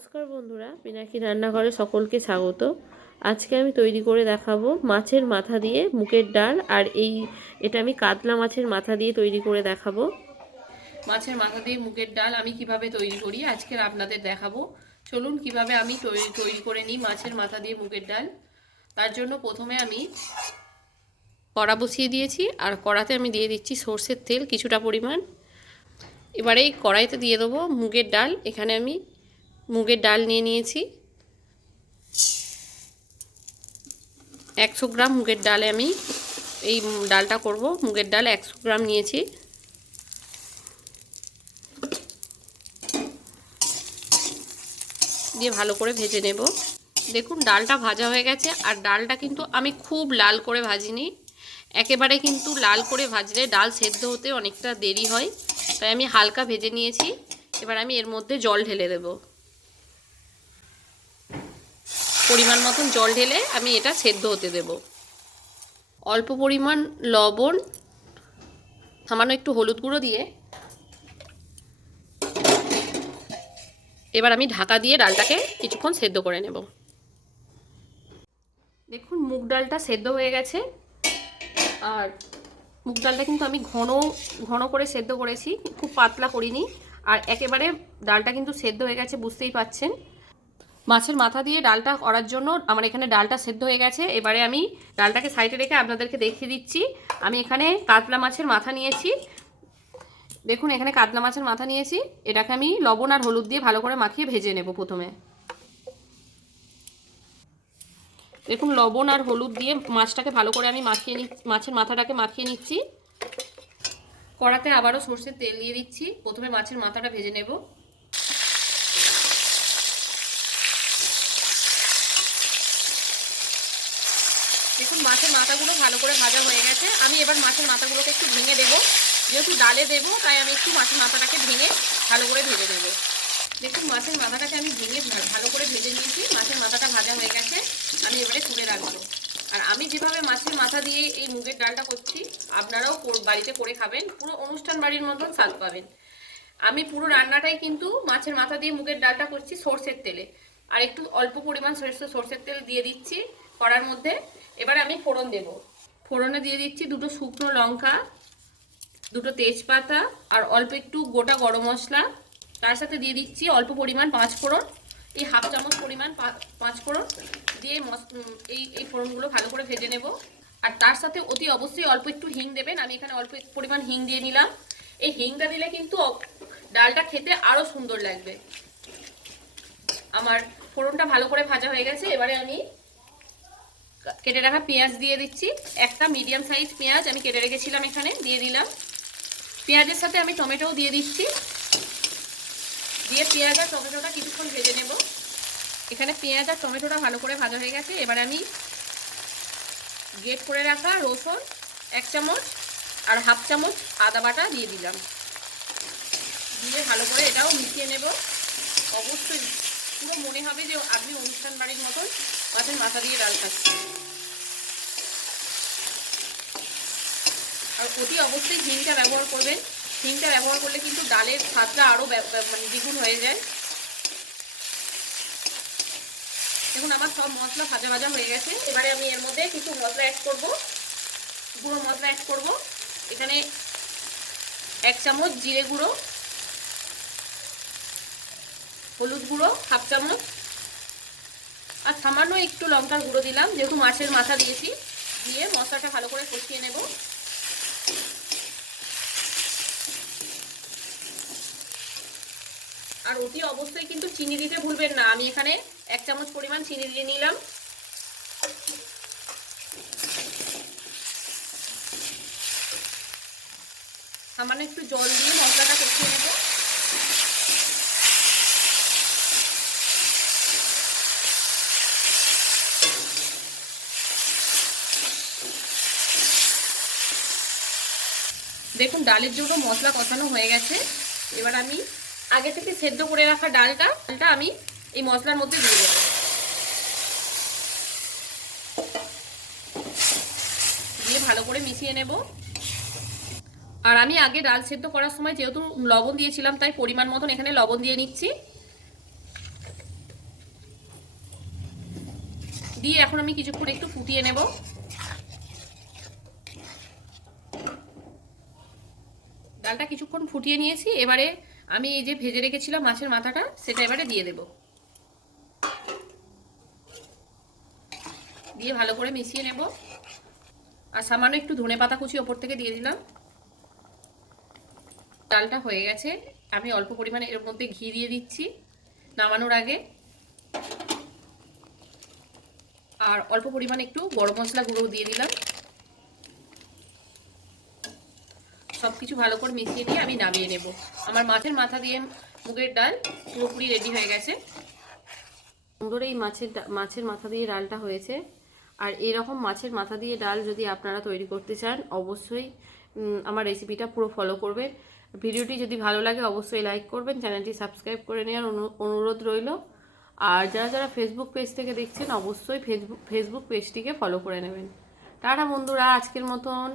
নমস্কার বন্ধুরা, পিনাকি রান্নাঘরে সকলকে স্বাগত। আজকে আমি তৈরি করে দেখাবো মাছের মাথা দিয়ে মুগের ডাল আর এই, এটা আমি কাতলা মাছের মাথা দিয়ে তৈরি করে দেখাবো। মাছের মাথা দিয়ে মুগের ডাল আমি কীভাবে তৈরি করি আজকে আপনাদের দেখাবো। চলুন কীভাবে আমি তৈরি করে নিই মাছের মাথা দিয়ে মুগের ডাল। তার জন্য প্রথমে আমি কড়া বসিয়ে দিয়েছি আর কড়াতে আমি দিয়ে দিচ্ছি সর্ষের তেল কিছুটা পরিমাণ। এবারে এই কড়াইতে দিয়ে দেবো মুগের ডাল। এখানে আমি মুগের ডাল নিয়ে নিয়েছি। একশো গ্রাম মুগের ডালে আমি এই ডালটা করব। মুগের ডাল একশো গ্রাম নিয়েছি। দিয়ে ভালো করে ভেজে নেব। দেখুন, ডালটা ভাজা হয়ে গেছে। আর ডালটা কিন্তু আমি খুব লাল করে ভাজিনি। একেবারে কিন্তু লাল করে ভাজলে ডাল সেদ্ধ হতে অনেকটা দেরি হয়। তাই আমি হালকা ভেজে নিয়েছি। এবার আমি এর মধ্যে জল ঢেলে দেব। পরিমাণ মতন জল ঢেলে আমি এটা সেদ্ধ হতে দেব। অল্প পরিমাণ লবণ, সামান্য একটু হলুদ গুঁড়ো দিয়ে এবার আমি ঢাকা দিয়ে ডালটাকে কিছুক্ষণ সেদ্ধ করে নেব। দেখুন, মুগ ডালটা সেদ্ধ হয়ে গেছে। আর মুগ ডালটা কিন্তু আমি ঘন ঘন করে সেদ্ধ করেছি, খুব পাতলা করিনি। আর একেবারে ডালটা কিন্তু সেদ্ধ হয়ে গেছে, বুঝতেই পাচ্ছেন। মাছের মাথা দিয়ে ডালটা করার জন্য আমার এখানে ডালটা সেদ্ধ হয়ে গেছে। এবারে আমি ডালটাকে সাইডে রেখে আপনাদেরকে দেখিয়ে দিচ্ছি। আমি এখানে কাতলা মাছের মাথা নিয়েছি। দেখুন, এখানে কাতলা মাছের মাথা নিয়েছি। এটাকে আমি লবণ আর হলুদ দিয়ে ভালো করে মাখিয়ে ভেজে নেব প্রথমে। দেখুন, লবণ আর হলুদ দিয়ে মাছটাকে ভালো করে আমি মাখিয়ে নি মাছের মাথাটাকে মাখিয়ে নিচ্ছি। কড়াতে আবারও সর্ষের তেল দিয়ে দিচ্ছি। প্রথমে মাছের মাথাটা ভেজে নেব দেখুন মাছের মাথাগুলো ভালো করে ভাজা হয়ে গেছে আমি এবার মাছের মাথাগুলোকে একটু ভেঙে দেবো। যেহেতু ডালে দেবো, তাই আমি একটু মাছের মাথাটাকে ভেঙে ভালো করে ভেজে নেব। দেখুন, মাছের মাথাটাকে আমি ভেঙে ভালো করে ভেজে নিয়েছি। মাছের মাথাটা ভাজা হয়ে গেছে, আমি এবারে তুলে রাখব। আর আমি যেভাবে মাছের মাথা দিয়ে এই মুগের ডালটা করছি, আপনারাও বাড়িতে করে খাবেন। পুরো অনুষ্ঠান বাড়ির মতন স্বাদ পাবেন। আমি পুরো রান্নাটাই কিন্তু মাছের মাথা দিয়ে মুগের ডালটা করছি সর্ষের তেলে। আর একটু অল্প পরিমাণ সরষে সর্ষের তেল দিয়ে দিচ্ছি কড়ার মধ্যে। এবার আমি ফোড়ন দেব। ফোড়নে দিয়ে দিচ্ছি দুটো শুকনো লঙ্কা, দুটো তেজপাতা, আর অল্প একটু গোটা গরম মশলা। তার সাথে দিয়ে দিচ্ছি অল্প পরিমাণ পাঁচ ফোড়ন, এই হাফ চামচ পরিমাণ পাঁচ ফোড়ন দিয়ে এই এই ফোড়নগুলো ভালো করে ভেজে নেব। আর তার সাথে অতি অবশ্যই অল্প একটু হিং দেবেন, আমি এখানে অল্প পরিমাণ হিং দিয়ে নিলাম। এই হিংটা দিলে কিন্তু ডালটা খেতে আরও সুন্দর লাগবে। আমার ফোড়নটা ভালো করে ভাজা হয়ে গেছে, এবারে আমি কেটে রাখা পেঁয়াজ দিয়ে দিচ্ছি। একটা মিডিয়াম সাইজ পেঁয়াজ আমি কেটে রেখেছিলাম এখানে, দিয়ে দিলাম। পেঁয়াজের সাথে আমি টমেটোও দিয়ে দিচ্ছি। দিয়ে পেঁয়াজ আর টমেটোটা কিছুক্ষণ ভেজে নেব। এখানে পেঁয়াজ আর টমেটোটা ভালো করে ভাজা হয়ে গেছে। এবার আমি গেট করে রাখা রসুন এক চামচ আর হাফ চামচ আদা বাটা দিয়ে দিলাম। দিয়ে ভালো করে এটাও মিশিয়ে নেব। অবশ্যই পুরো মনে হবে যে আপনি অনুষ্ঠান বাড়ির মতন মাছের মাথা দিয়ে ডাল খাচ্ছেন আর অতি অবশ্যই হিংটা ব্যবহার করবেন। হিংটা ব্যবহার করলে কিন্তু ডালের স্বাদটা আরও মানে দ্বিগুণ হয়ে যায়। দেখুন, আমার সব মশলা ভাজা ভাজা হয়ে গেছে। এবারে আমি এর মধ্যে কিছু মশলা অ্যাড করব। গুঁড়ো মশলা অ্যাড করব। এখানে এক চামচ জিরে গুঁড়ো, হলুদ গুঁড়ো, হাফ চামচ সামান্য একটু লঙ্কার গুঁড়ো দিলাম, যেহেতু মাছের মাথা দিয়েছি, দিয়ে মশলাটা ভালো করে কষিয়ে নেব। আর অতি অবশ্যই কিন্তু চিনি দিতে ভুলবেন না, আমি এখানে এক চামচ পরিমাণ চিনি দিয়ে নিলাম। সামান্য একটু জল দিয়ে মশলাটা কষিয়ে নেব। দেখুন, ডালের জন্য মশলা কষানো হয়ে গেছে। এবার আমি আগে থেকে সেদ্ধ করে রাখা ডালটা ডালটা আমি এই মশলার মধ্যে দিয়ে দেবো। দিয়ে ভালো করে মিশিয়ে নেব। আর আমি আগে ডাল সেদ্ধ করার সময় যেহেতু লবণ দিয়েছিলাম, তাই পরিমাণ মতন এখানে লবণ দিয়ে নিচ্ছি। দিয়ে এখন আমি কিছুক্ষণ একটু ফুটিয়ে নেব। ডালটা কিছুক্ষণ ফুটিয়ে নিয়েছি, এবারে আমি এই যে ভেজে রেখেছিলাম মাছের মাথাটা, সেটা এবারে দিয়ে দেব। দিয়ে ভালো করে মিশিয়ে নেব। আর সামান্য একটু ধনে পাতা কুচি ওপর থেকে দিয়ে দিলাম। ডালটা হয়ে গেছে। আমি অল্প পরিমাণে এর মধ্যে ঘি দিয়ে দিচ্ছি নামানোর আগে। আর অল্প পরিমাণে একটু গরম মশলা গুঁড়ো দিয়ে দিলাম। সব কিছু ভালো করে মিশিয়ে নিয়ে আমি নামিয়ে নেব। আমার মাছের মাথা দিয়ে মুগের ডাল পুরোপুরি রেডি হয়ে গেছে। সুন্দর এই মাছের মাছের মাথা দিয়ে ডালটা হয়েছে। আর এরকম মাছের মাথা দিয়ে ডাল যদি আপনারা তৈরি করতে চান, অবশ্যই আমার রেসিপিটা পুরো ফলো করবেন। ভিডিওটি যদি ভালো লাগে, অবশ্যই লাইক করবেন, চ্যানেলটি সাবস্ক্রাইব করে নেওয়ার অনুরোধ রইল। আর যারা যারা ফেসবুক পেজ থেকে দেখছেন, অবশ্যই ফেসবুক ফেসবুক পেজটিকে ফলো করে নেবেন। টাটা বন্ধুরা, আজকের মতন।